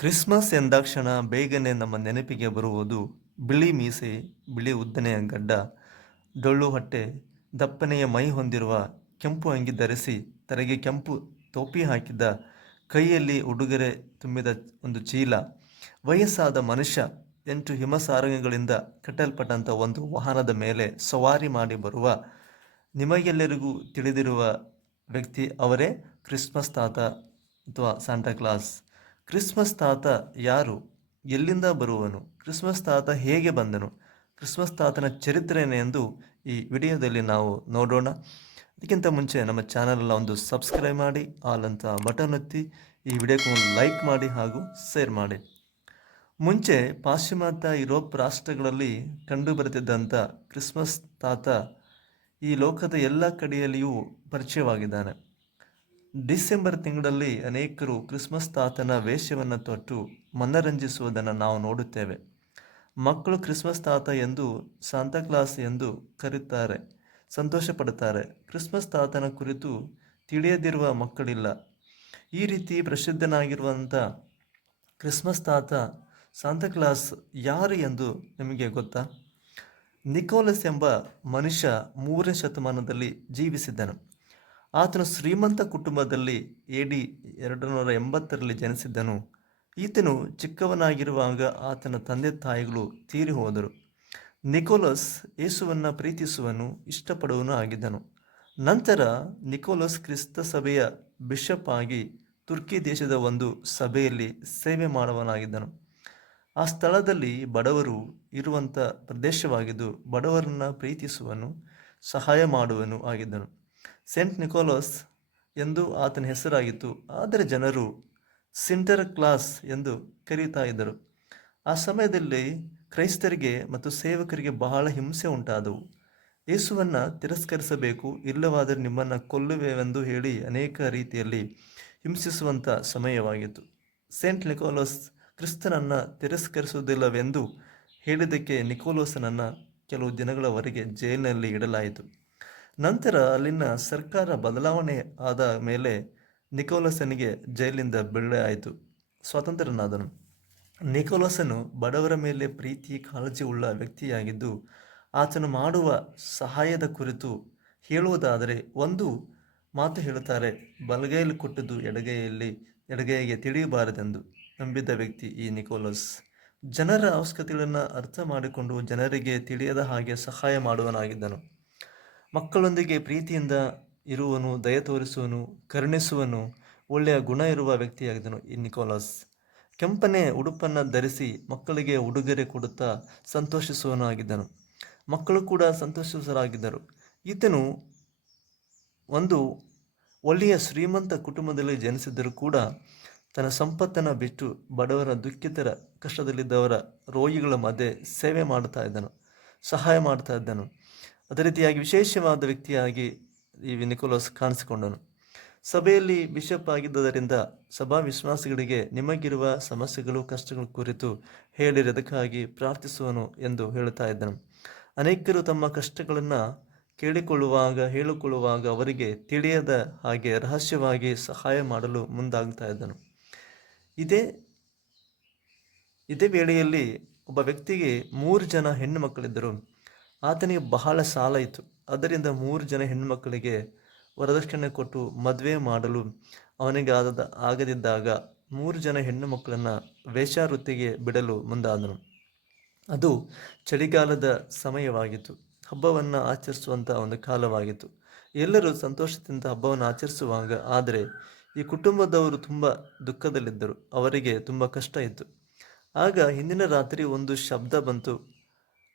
Christmas ಎಂದಾಕ್ಷಣ ಬೇಗನೆ ನಮ್ಮ ನೆನಪಿಗೆ ಬರುವುದು ಬಿಳಿ ಮೀಸೆ, ಬಿಳಿ ಉದ್ದನೆಯ ಗಡ್ಡ, ಡೊಳ್ಳು ಹೊಟ್ಟೆ, ದಪ್ಪನೆಯ ಮೈ ಹೊಂದಿರುವ ಕೆಂಪು ಅಂಗಿ ಧರಿಸಿ ತಲೆಗೆ ಕೆಂಪು ಟೋಪಿ ಹಾಕಿದ್ದ ಕೈಯಲ್ಲಿ ಉಡುಗೊರೆ ತುಂಬಿದ ಒಂದು ಚೀಲ. ವಯಸ್ಸಾದ ಮನುಷ್ಯ, ಎಂಟು ಹಿಮಸಾರಂಗಗಳಿಂದ ಕಟ್ಟಲ್ಪಟ್ಟಂಥ ಒಂದು ವಾಹನದ ಮೇಲೆ ಸವಾರಿ ಮಾಡಿ ಬರುವ ನಿಮಗೆಲ್ಲರಿಗೂ ತಿಳಿದಿರುವ ವ್ಯಕ್ತಿ ಅವರೇ ಕ್ರಿಸ್ಮಸ್ ತಾತ ಅಥವಾ ಕ್ಲಾಸ್. ಕ್ರಿಸ್ಮಸ್ ತಾತ ಯಾರು? ಎಲ್ಲಿಂದ ಬರುವನು? ಕ್ರಿಸ್ಮಸ್ ತಾತ ಹೇಗೆ ಬಂದನು? ಕ್ರಿಸ್ಮಸ್ ತಾತನ ಚರಿತ್ರೆಯೇ ಎಂದು ಈ ವಿಡಿಯೋದಲ್ಲಿ ನಾವು ನೋಡೋಣ. ಅದಕ್ಕಿಂತ ಮುಂಚೆ ನಮ್ಮ ಚಾನಲನ್ನು ಒಂದು ಸಬ್ಸ್ಕ್ರೈಬ್ ಮಾಡಿ, ಆಲ್ ಅಂತ ಬಟನ್ ಒತ್ತಿ, ಈ ವಿಡಿಯೋಕ್ಕೆ ಒಂದು ಲೈಕ್ ಮಾಡಿ ಹಾಗೂ ಶೇರ್ ಮಾಡಿ. ಮುಂಚೆ ಪಾಶ್ಚಿಮಾತ್ಯ ಯುರೋಪ್ ರಾಷ್ಟ್ರಗಳಲ್ಲಿ ಕಂಡುಬರುತ್ತಿದ್ದಂಥ ಕ್ರಿಸ್ಮಸ್ ತಾತ ಈ ಲೋಕದ ಎಲ್ಲ ಕಡೆಯಲ್ಲಿಯೂ ಪರಿಚಯವಾಗಿದ್ದಾನೆ. ಡಿಸೆಂಬರ್ ತಿಂಗಳಲ್ಲಿ ಅನೇಕರು ಕ್ರಿಸ್ಮಸ್ ತಾತನ ವೇಷವನ್ನು ತೊಟ್ಟು ಮನರಂಜಿಸುವುದನ್ನು ನಾವು ನೋಡುತ್ತೇವೆ. ಮಕ್ಕಳು ಕ್ರಿಸ್ಮಸ್ ತಾತ ಎಂದು ಸಾಂತಾಕ್ಲಾಸ್ ಎಂದು ಕರೆಯುತ್ತಾರೆ ಸಂತೋಷ ಪಡುತ್ತಾರೆ ಕ್ರಿಸ್ಮಸ್ ತಾತನ ಕುರಿತು ತಿಳಿಯದಿರುವ ಮಕ್ಕಳಿಲ್ಲ. ಈ ರೀತಿ ಪ್ರಸಿದ್ಧನಾಗಿರುವಂಥ ಕ್ರಿಸ್ಮಸ್ ತಾತ ಸಾಂತಾಕ್ಲಾಸ್ ಯಾರು ಎಂದು ನಿಮಗೆ ಗೊತ್ತಾ? ನಿಕೋಲಸ್ ಎಂಬ ಮನುಷ್ಯ ಮೂರನೇ ಶತಮಾನದಲ್ಲಿ ಜೀವಿಸಿದ್ದನು. ಆತನು ಶ್ರೀಮಂತ ಕುಟುಂಬದಲ್ಲಿ ಎ ಡಿ ಎರಡು ನೂರ ಎಂಬತ್ತರಲ್ಲಿ ಜನಿಸಿದ್ದನು. ಈತನು ಚಿಕ್ಕವನಾಗಿರುವಾಗ ಆತನ ತಂದೆ ತಾಯಿಗಳು ತೀರಿ ಹೋದರು. ನಿಕೋಲಸ್ ಯೇಸುವನ್ನು ಪ್ರೀತಿಸುವನು, ಇಷ್ಟಪಡುವನು ಆಗಿದ್ದನು. ನಂತರ ನಿಕೋಲಸ್ ಕ್ರಿಸ್ತ ಸಭೆಯ ಬಿಷಪ್ ಆಗಿ ತುರ್ಕಿ ದೇಶದ ಒಂದು ಸಭೆಯಲ್ಲಿ ಸೇವೆ ಮಾಡುವನಾಗಿದ್ದನು ಆ ಸ್ಥಳದಲ್ಲಿ ಬಡವರು ಇರುವಂಥ ಪ್ರದೇಶವಾಗಿದ್ದು ಬಡವರನ್ನು ಪ್ರೀತಿಸುವನು, ಸಹಾಯ ಮಾಡುವನು ಆಗಿದ್ದನು. ಸೆಂಟ್ ನಿಕೋಲಸ್ ಎಂದು ಆತನ ಹೆಸರಾಗಿತ್ತು. ಆದರೆ ಜನರು ಸಿಂಟರ್ ಕ್ಲಾಸ್ ಎಂದು ಕರೀತಾ ಇದ್ದರು. ಆ ಸಮಯದಲ್ಲಿ ಕ್ರೈಸ್ತರಿಗೆ ಮತ್ತು ಸೇವಕರಿಗೆ ಬಹಳ ಹಿಂಸೆ ಉಂಟಾದವು. ಯೇಸುವನ್ನು ತಿರಸ್ಕರಿಸಬೇಕು, ಇಲ್ಲವಾದರೆ ನಿಮ್ಮನ್ನು ಕೊಲ್ಲುವೆವೆಂದು ಹೇಳಿ ಅನೇಕ ರೀತಿಯಲ್ಲಿ ಹಿಂಸಿಸುವಂಥ ಸಮಯವಾಗಿತ್ತು. ಸೇಂಟ್ ನಿಕೋಲಸ್ ಕ್ರಿಸ್ತನನ್ನು ತಿರಸ್ಕರಿಸುವುದಿಲ್ಲವೆಂದು ಹೇಳಿದ್ದಕ್ಕೆ ನಿಕೋಲೋಸನನ್ನು ಕೆಲವು ದಿನಗಳವರೆಗೆ ಜೈಲಿನಲ್ಲಿ ಇಡಲಾಯಿತು. ನಂತರ ಅಲ್ಲಿನ ಸರ್ಕಾರ ಬದಲಾವಣೆ ಆದ ಮೇಲೆ ನಿಕೋಲಸನಿಗೆ ಜೈಲಿಂದ ಬಿಡುಗಡೆ ಆಯಿತು. ಸ್ವಾತಂತ್ರ್ಯನಾದನು. ನಿಕೋಲಸನು ಬಡವರ ಮೇಲೆ ಪ್ರೀತಿ, ಕಾಳಜಿ ಉಳ್ಳ ವ್ಯಕ್ತಿಯಾಗಿದ್ದು, ಆತನು ಮಾಡುವ ಸಹಾಯದ ಕುರಿತು ಹೇಳುವುದಾದರೆ ಒಂದು ಮಾತು ಹೇಳುತ್ತಾರೆ ಬಲಗೈಯಲ್ಲಿ ಕೊಟ್ಟದ್ದು ಎಡಗೈಯಲ್ಲಿ, ಎಡಗೈಗೆ ತಿಳಿಯಬಾರದೆಂದು ನಂಬಿದ್ದ ವ್ಯಕ್ತಿ ಈ ನಿಕೋಲಸ್. ಜನರ ಅವಶ್ಯಕತೆಗಳನ್ನು ಅರ್ಥ ಮಾಡಿಕೊಂಡು ಜನರಿಗೆ ತಿಳಿಯದ ಹಾಗೆ ಸಹಾಯ ಮಾಡುವನಾಗಿದ್ದನು. ಮಕ್ಕಳೊಂದಿಗೆ ಪ್ರೀತಿಯಿಂದ ಇರುವನು, ದಯ ತೋರಿಸುವನು, ಕರುಣಿಸುವನು, ಒಳ್ಳೆಯ ಗುಣ ಇರುವ ವ್ಯಕ್ತಿಯಾಗಿದ್ದನು ಈ ನಿಕೋಲಸ್ ಕೆಂಪನೆ ಉಡುಪನ್ನು ಧರಿಸಿ ಮಕ್ಕಳಿಗೆ ಉಡುಗೊರೆ ಕೊಡುತ್ತಾ ಸಂತೋಷಿಸುವನು ಆಗಿದ್ದನು. ಮಕ್ಕಳು ಕೂಡ ಸಂತೋಷಿಸರಾಗಿದ್ದರು ಈತನು ಒಂದು ಒಳ್ಳೆಯ ಶ್ರೀಮಂತ ಕುಟುಂಬದಲ್ಲಿ ಜನಿಸಿದ್ದರೂ ಕೂಡ ತನ್ನ ಸಂಪತ್ತನ್ನು ಬಿಟ್ಟು ಬಡವರ ದುಃಖಿತರ ಕಷ್ಟದಲ್ಲಿದ್ದವರ ರೋಗಿಗಳ ಮಧ್ಯೆ ಸೇವೆ ಮಾಡ್ತಾ ಇದ್ದನು, ಸಹಾಯ ಮಾಡ್ತಾ ಇದ್ದನು. ಅದೇ ರೀತಿಯಾಗಿ ವಿಶೇಷವಾದ ವ್ಯಕ್ತಿಯಾಗಿ ಈ ನಿಕೋಲಸ್ ಕಾಣಿಸಿಕೊಂಡನು. ಸಭೆಯಲ್ಲಿ ಬಿಷಪ್ ಆಗಿದ್ದರಿಂದ ಸಭಾ ವಿಶ್ವಾಸಿಗಳಿಗೆ ನಿಮಗಿರುವ ಸಮಸ್ಯೆಗಳು, ಕಷ್ಟಗಳ ಕುರಿತು ಹೇಳಿರೋದಕ್ಕಾಗಿ ಪ್ರಾರ್ಥಿಸುವನು ಎಂದು ಹೇಳುತ್ತಾ ಇದ್ದನು. ಅನೇಕರು ತಮ್ಮ ಕಷ್ಟಗಳನ್ನು ಕೇಳಿಕೊಳ್ಳುವಾಗ, ಹೇಳಿಕೊಳ್ಳುವಾಗ ಅವರಿಗೆ ತಿಳಿಯದ ಹಾಗೆ ರಹಸ್ಯವಾಗಿ ಸಹಾಯ ಮಾಡಲು ಮುಂದಾಗ್ತಾ ಇದ್ದನು. ಇದೇ ಇದೇ ವೇಳೆಯಲ್ಲಿ ಒಬ್ಬ ವ್ಯಕ್ತಿಗೆ ಮೂರು ಜನ ಹೆಣ್ಣು ಮಕ್ಕಳಿದ್ದರು. ಆತನಿಗೆ ಬಹಳ ಸಾಲ ಇತ್ತು. ಅದರಿಂದ ಮೂರು ಜನ ಹೆಣ್ಣುಮಕ್ಕಳಿಗೆ ವರದಕ್ಷಿಣೆ ಕೊಟ್ಟು ಮದುವೆ ಮಾಡಲು ಅವನಿಗೆ ಆದ ಆಗದಿದ್ದಾಗ ಮೂರು ಜನ ಹೆಣ್ಣು ಮಕ್ಕಳನ್ನು ವೇಷಾವೃತ್ತಿಗೆ ಬಿಡಲು ಮುಂದಾದನು. ಅದು ಚಳಿಗಾಲದ ಸಮಯವಾಗಿತ್ತು. ಹಬ್ಬವನ್ನು ಆಚರಿಸುವಂಥ ಒಂದು ಕಾಲವಾಗಿತ್ತು. ಎಲ್ಲರೂ ಸಂತೋಷದಿಂದ ಹಬ್ಬವನ್ನು ಆಚರಿಸುವಾಗ ಆದರೆ ಈ ಕುಟುಂಬದವರು ತುಂಬ ದುಃಖದಲ್ಲಿದ್ದರು. ಅವರಿಗೆ ತುಂಬ ಕಷ್ಟ ಇತ್ತು. ಆಗ ಹಿಂದಿನ ರಾತ್ರಿ ಒಂದು ಶಬ್ದ ಬಂತು.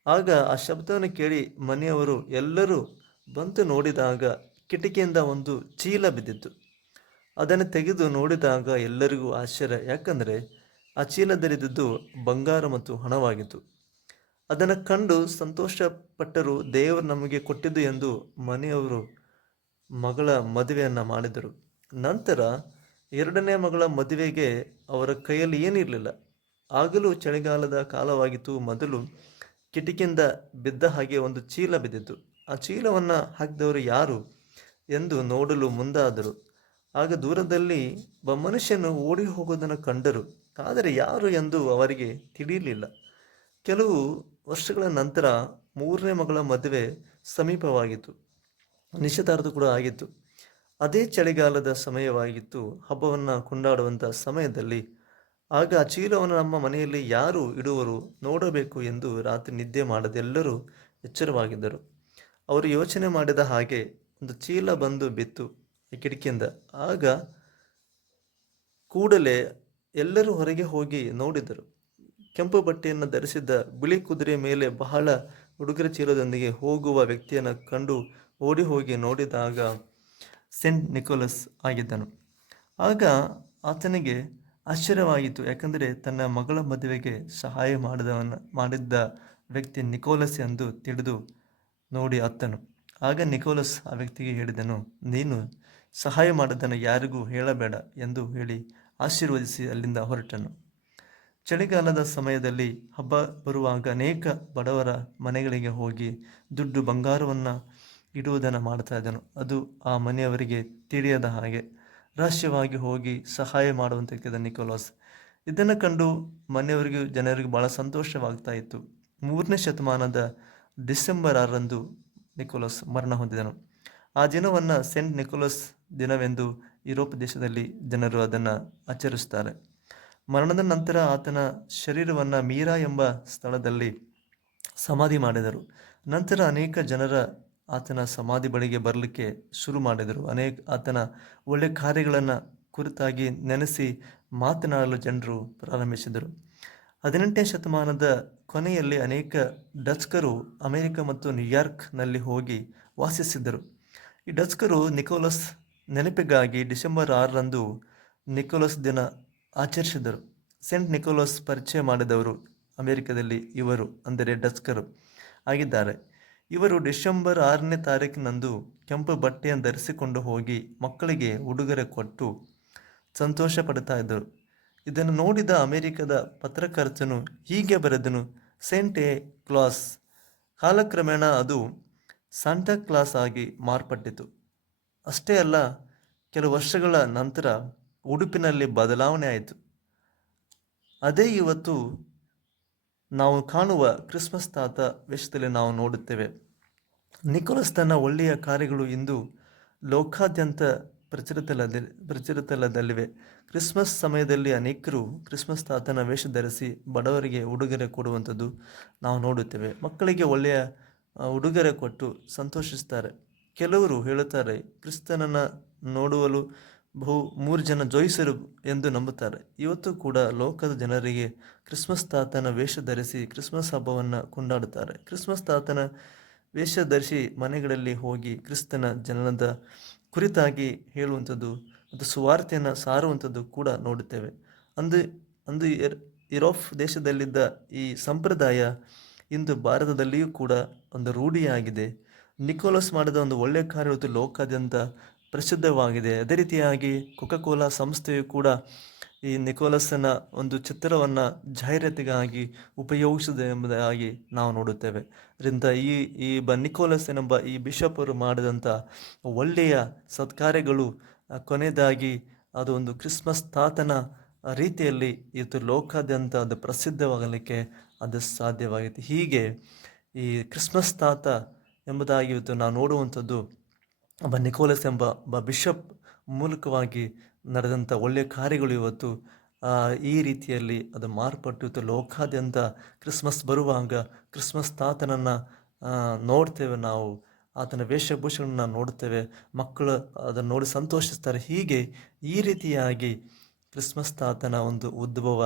ಆಗ ಆ ಶಬ್ದವನ್ನು ಕೇಳಿ ಮನೆಯವರು ಎಲ್ಲರೂ ಬಂತು ನೋಡಿದಾಗ ಕಿಟಕಿಯಿಂದ ಒಂದು ಚೀಲ ಬಿದ್ದಿತ್ತು. ಅದನ್ನು ತೆಗೆದು ನೋಡಿದಾಗ ಎಲ್ಲರಿಗೂ ಆಶ್ಚರ್ಯ. ಯಾಕಂದರೆ ಆ ಚೀಲದಲ್ಲಿದ್ದು ಬಂಗಾರ ಮತ್ತು ಹಣವಾಗಿತ್ತು. ಅದನ್ನು ಕಂಡು ಸಂತೋಷಪಟ್ಟರು, ದೇವರು ನಮಗೆ ಕೊಟ್ಟಿದ್ದು ಎಂದು ಮನೆಯವರು ಮಗಳ ಮದುವೆಯನ್ನು ಮಾಡಿದರು. ನಂತರ ಎರಡನೇ ಮಗಳ ಮದುವೆಗೆ ಅವರ ಕೈಯಲ್ಲಿ ಏನಿರಲಿಲ್ಲ. ಆಗಲೂ ಚಳಿಗಾಲದ ಕಾಲವಾಗಿತ್ತು. ಮೊದಲು ಕಿಟಕಿಯಿಂದ ಬಿದ್ದ ಹಾಗೆ ಒಂದು ಚೀಲ ಬಿದ್ದಿತು. ಆ ಚೀಲವನ್ನು ಹಾಕಿದವರು ಯಾರು ಎಂದು ನೋಡಲು ಮುಂದಾದರು. ಆಗ ದೂರದಲ್ಲಿ ಒಬ್ಬ ಮನುಷ್ಯನು ಓಡಿ ಹೋಗೋದನ್ನು ಕಂಡರು. ಆದರೆ ಯಾರು ಎಂದು ಅವರಿಗೆ ತಿಳಿಯಲಿಲ್ಲ. ಕೆಲವು ವರ್ಷಗಳ ನಂತರ ಮೂರನೇ ಮಗಳ ಮದುವೆ ಸಮೀಪವಾಗಿತ್ತು. ನಿಶ್ಚಿತಾರ್ಥ ಕೂಡ ಆಗಿತ್ತು. ಅದೇ ಚಳಿಗಾಲದ ಸಮಯವಾಗಿತ್ತು. ಹಬ್ಬವನ್ನು ಕೊಂಡಾಡುವಂಥ ಸಮಯದಲ್ಲಿ ಆಗ ಆ ಚೀಲವನ್ನು ನಮ್ಮ ಮನೆಯಲ್ಲಿ ಯಾರು ಇಡುವರು ನೋಡಬೇಕು ಎಂದು ರಾತ್ರಿ ನಿದ್ದೆ ಮಾಡದೆಲ್ಲರೂ ಎಚ್ಚರವಾಗಿದ್ದರು. ಅವರು ಯೋಚನೆ ಮಾಡಿದ ಹಾಗೆ ಒಂದು ಚೀಲ ಬಂದು ಬಿತ್ತು ಈ ಕಿಟಕಿಯಿಂದ. ಆಗ ಕೂಡಲೇ ಎಲ್ಲರೂ ಹೊರಗೆ ಹೋಗಿ ನೋಡಿದರು. ಕೆಂಪು ಬಟ್ಟೆಯನ್ನು ಧರಿಸಿದ್ದ ಬಿಳಿ ಕುದುರೆ ಮೇಲೆ ಬಹಳ ಉಡುಗೊರೆ ಚೀಲದೊಂದಿಗೆ ಹೋಗುವ ವ್ಯಕ್ತಿಯನ್ನು ಕಂಡು ಓಡಿ ಹೋಗಿ ನೋಡಿದಾಗ ಸೆಂಟ್ ನಿಕೋಲಸ್ ಆಗಿದ್ದನು. ಆಗ ಆತನಿಗೆ ಆಶ್ಚರ್ಯವಾಯಿತು ಯಾಕಂದರೆ ತನ್ನ ಮಗಳ ಮದುವೆಗೆ ಸಹಾಯ ಮಾಡಿದವನ, ಮಾಡಿದ್ದ ವ್ಯಕ್ತಿ ನಿಕೋಲಸ್ ಎಂದು ತಿಳಿದು ನೋಡಿ ಅತ್ತನು ಆಗ ನಿಕೋಲಸ್ ಆ ವ್ಯಕ್ತಿಗೆ ಹೇಳಿದನು, ನೀನು ಸಹಾಯ ಮಾಡಿದ್ದನ್ನು ಯಾರಿಗೂ ಹೇಳಬೇಡ ಎಂದು ಹೇಳಿ ಆಶೀರ್ವದಿಸಿ ಅಲ್ಲಿಂದ ಹೊರಟನು. ಚಳಿಗಾಲದ ಸಮಯದಲ್ಲಿ ಹಬ್ಬ ಬರುವಾಗ ಅನೇಕ ಬಡವರ ಮನೆಗಳಿಗೆ ಹೋಗಿ ದುಡ್ಡು ಬಂಗಾರವನ್ನು ಇಡುವುದನ್ನು ಮಾಡ್ತಾ ಅದು ಆ ಮನೆಯವರಿಗೆ ತಿಳಿಯದ ಹಾಗೆ. ರಹಸ್ಯವಾಗಿ ಹೋಗಿ ಸಹಾಯ ಮಾಡುವಂತಕ್ಕಿದ್ದ ನಿಕೋಲಾಸ್. ಇದನ್ನು ಕಂಡು ಮನೆಯವರಿಗೂ ಜನರಿಗೂ ಬಹಳ ಸಂತೋಷವಾಗ್ತಾ ಇತ್ತು. ಮೂರನೇ ಶತಮಾನದ ಡಿಸೆಂಬರ್ ಆರರಂದು ನಿಕೋಲಸ್ ಮರಣ ಹೊಂದಿದನು. ಆ ದಿನವನ್ನು ಸೆಂಟ್ ನಿಕೋಲಸ್ ದಿನವೆಂದು ಯುರೋಪ್ ದೇಶದಲ್ಲಿ ಜನರು ಅದನ್ನು ಆಚರಿಸುತ್ತಾರೆ. ಮರಣದ ನಂತರ ಆತನ ಶರೀರವನ್ನು ಮೀರಾ ಎಂಬ ಸ್ಥಳದಲ್ಲಿ ಸಮಾಧಿ ಮಾಡಿದರು. ನಂತರ ಅನೇಕ ಜನರ ಆತನ ಸಮಾಧಿ ಬಳಿಗೆ ಬರಲಿಕ್ಕೆ ಶುರು ಮಾಡಿದರು. ಅನೇಕ ಆತನ ಒಳ್ಳೆಯ ಕಾರ್ಯಗಳನ್ನು ಕುರಿತಾಗಿ ನೆನೆಸಿ ಮಾತನಾಡಲು ಜನರು ಪ್ರಾರಂಭಿಸಿದರು. ಹದಿನೆಂಟನೇ ಶತಮಾನದ ಕೊನೆಯಲ್ಲಿ ಅನೇಕ ಡಚ್ಕರು ಅಮೆರಿಕ ಮತ್ತು ನ್ಯೂಯಾರ್ಕ್ನಲ್ಲಿ ಹೋಗಿ ವಾಸಿಸಿದ್ದರು. ಈ ಡಚ್ಕರು ನಿಕೋಲಸ್ ನೆನಪಿಗಾಗಿ ಡಿಸೆಂಬರ್ ಆರರಂದು ನಿಕೋಲಸ್ ದಿನ ಆಚರಿಸಿದರು ಸೆಂಟ್ ನಿಕೋಲಸ್ ಪರಿಚಯ ಮಾಡಿದವರು ಅಮೆರಿಕದಲ್ಲಿ ಇವರು, ಅಂದರೆ ಡಚ್ಕರು ಆಗಿದ್ದಾರೆ. ಇವರು ಡಿಸೆಂಬರ್ ಆರನೇ ತಾರೀಕಿನಂದು ಕೆಂಪು ಬಟ್ಟೆಯನ್ನು ಧರಿಸಿಕೊಂಡು ಹೋಗಿ ಮಕ್ಕಳಿಗೆ ಉಡುಗೊರೆ ಕೊಟ್ಟು ಸಂತೋಷ ಪಡ್ತಾ ಇದ್ದರು. ಇದನ್ನು ನೋಡಿದ ಅಮೆರಿಕದ ಪತ್ರಕರ್ತನು ಹೀಗೆ ಬರೆದನು, ಸೇಂಟ್ ಎ ಕ್ಲಾಸ್. ಕಾಲಕ್ರಮೇಣ ಅದು ಸಾಂಟಾ ಕ್ಲಾಸ್ ಆಗಿ ಮಾರ್ಪಟ್ಟಿತು. ಅಷ್ಟೇ ಅಲ್ಲ ಕೆಲವು ವರ್ಷಗಳ ನಂತರ ಉಡುಪಿನಲ್ಲಿ ಬದಲಾವಣೆ ಆಯಿತು. ಅದೇ ಇವತ್ತು ನಾವು ಕಾಣುವ ಕ್ರಿಸ್ಮಸ್ ತಾತ ವೇಷದಲ್ಲಿ ನಾವು ನೋಡುತ್ತೇವೆ. ನಿಕೋಲಸ್ ತನ್ನ ಒಳ್ಳೆಯ ಕಾರ್ಯಗಳು ಇಂದು ಲೋಕಾದ್ಯಂತ ಪ್ರಚಲಿತಲದ ಪ್ರಚಲಿತಲದಲ್ಲಿವೆ. ಕ್ರಿಸ್ಮಸ್ ಸಮಯದಲ್ಲಿ ಅನೇಕರು ಕ್ರಿಸ್ಮಸ್ ತಾತನ ವೇಷ ಧರಿಸಿ ಬಡವರಿಗೆ ಉಡುಗೊರೆ ಕೊಡುವಂಥದ್ದು ನಾವು ನೋಡುತ್ತೇವೆ. ಮಕ್ಕಳಿಗೆ ಒಳ್ಳೆಯ ಉಡುಗೊರೆ ಕೊಟ್ಟು ಸಂತೋಷಿಸ್ತಾರೆ ಕೆಲವರು ಹೇಳುತ್ತಾರೆ, ಕ್ರಿಸ್ತನನ್ನು ನೋಡುವಲು ಬಹು ಮೂರು ಜನ ಜೋಯಿಸರು ಎಂದು ನಂಬುತ್ತಾರೆ. ಇವತ್ತು ಕೂಡ ಲೋಕದ ಜನರಿಗೆ ಕ್ರಿಸ್ಮಸ್ ತಾತನ ವೇಷ ಧರಿಸಿ ಕ್ರಿಸ್ಮಸ್ ಹಬ್ಬವನ್ನು ಕೊಂಡಾಡುತ್ತಾರೆ. ಕ್ರಿಸ್ಮಸ್ ತಾತನ ವೇಷ ಧರಿಸಿ ಮನೆಗಳಲ್ಲಿ ಹೋಗಿ ಕ್ರಿಸ್ತನ ಜನನದ ಕುರಿತಾಗಿ ಹೇಳುವಂಥದ್ದು ಮತ್ತು ಸುವಾರ್ತೆಯನ್ನು ಸಾರುವಂಥದ್ದು ಕೂಡ ನೋಡುತ್ತೇವೆ. ಅಂದು ಅಂದು ಯುರೋಪ್ ದೇಶದಲ್ಲಿದ್ದ ಈ ಸಂಪ್ರದಾಯ ಇಂದು ಭಾರತದಲ್ಲಿಯೂ ಕೂಡ ಒಂದು ರೂಢಿಯಾಗಿದೆ. ನಿಕೋಲಸ್ ಮಾಡಿದ ಒಂದು ಒಳ್ಳೆಯ ಕಾರ್ಯ ಇವತ್ತು ಲೋಕಾದ್ಯಂತ ಪ್ರಸಿದ್ಧವಾಗಿದೆ. ಅದೇ ರೀತಿಯಾಗಿ ಕೊಕಕೋಲಾ ಸಂಸ್ಥೆಯು ಕೂಡ ಈ ನಿಕೋಲಸ್ನ ಒಂದು ಚಿತ್ರವನ್ನು ಜಾಹೀರಾತಿಗಾಗಿ ಉಪಯೋಗಿಸಿದೆ ಎಂಬುದಾಗಿ ನಾವು ನೋಡುತ್ತೇವೆ. ಅದರಿಂದ ಈ ಈ ಬ ನಿಕೋಲಸ್ ಎಂಬ ಈ ಬಿಷಪರು ಮಾಡಿದಂಥ ಒಳ್ಳೆಯ ಸತ್ಕಾರ್ಯಗಳು ಕೊನೆಯದಾಗಿ ಅದು ಒಂದು ಕ್ರಿಸ್ಮಸ್ ತಾತನ ರೀತಿಯಲ್ಲಿ ಇದು ಲೋಕಾದ್ಯಂತ ಅದು ಪ್ರಸಿದ್ಧವಾಗಲಿಕ್ಕೆ ಅದು ಸಾಧ್ಯವಾಗಿದೆ ಹೀಗೆ ಈ ಕ್ರಿಸ್ಮಸ್ ತಾತ ಎಂಬುದಾಗಿ ಇವತ್ತು ನಾವು ನೋಡುವಂಥದ್ದು ಒಬ್ಬ ನಿಕೋಲಸ್ ಎಂಬ ಒಬ್ಬ ಬಿಷಪ್ ಮೂಲಕವಾಗಿ ನಡೆದಂಥ ಒಳ್ಳೆಯ ಕಾರ್ಯಗಳು ಇವತ್ತು ಈ ರೀತಿಯಲ್ಲಿ ಅದು ಮಾರ್ಪಟ್ಟು ಇವತ್ತು ಲೋಕಾದ್ಯಂತ ಕ್ರಿಸ್ಮಸ್ ಬರುವಾಗ ಕ್ರಿಸ್ಮಸ್ ತಾತನನ್ನು ನೋಡ್ತೇವೆ ನಾವು. ಆತನ ವೇಷಭೂಷಣ ನೋಡುತ್ತೇವೆ ಮಕ್ಕಳು ಅದನ್ನು ನೋಡಿ ಸಂತೋಷಿಸ್ತಾರೆ. ಹೀಗೆ ಈ ರೀತಿಯಾಗಿ ಕ್ರಿಸ್ಮಸ್ ತಾತನ ಒಂದು ಉದ್ಭವ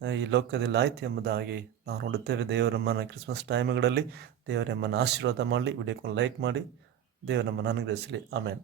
ಈ ಲೋಕದಲ್ಲಿ ಆಯ್ತು ಎಂಬುದಾಗಿ ನಾವು ನೋಡುತ್ತೇವೆ. ದೇವರಮ್ಮನ ಕ್ರಿಸ್ಮಸ್ ಟೈಮ್ಗಳಲ್ಲಿ ದೇವರಮ್ಮನ ಆಶೀರ್ವಾದ ಮಾಡಲಿ. ವಿಡಿಯೋಕ್ಕೆ ಲೈಕ್ ಮಾಡಿ. దేవుని మనంగ్రసులి ఆమెన్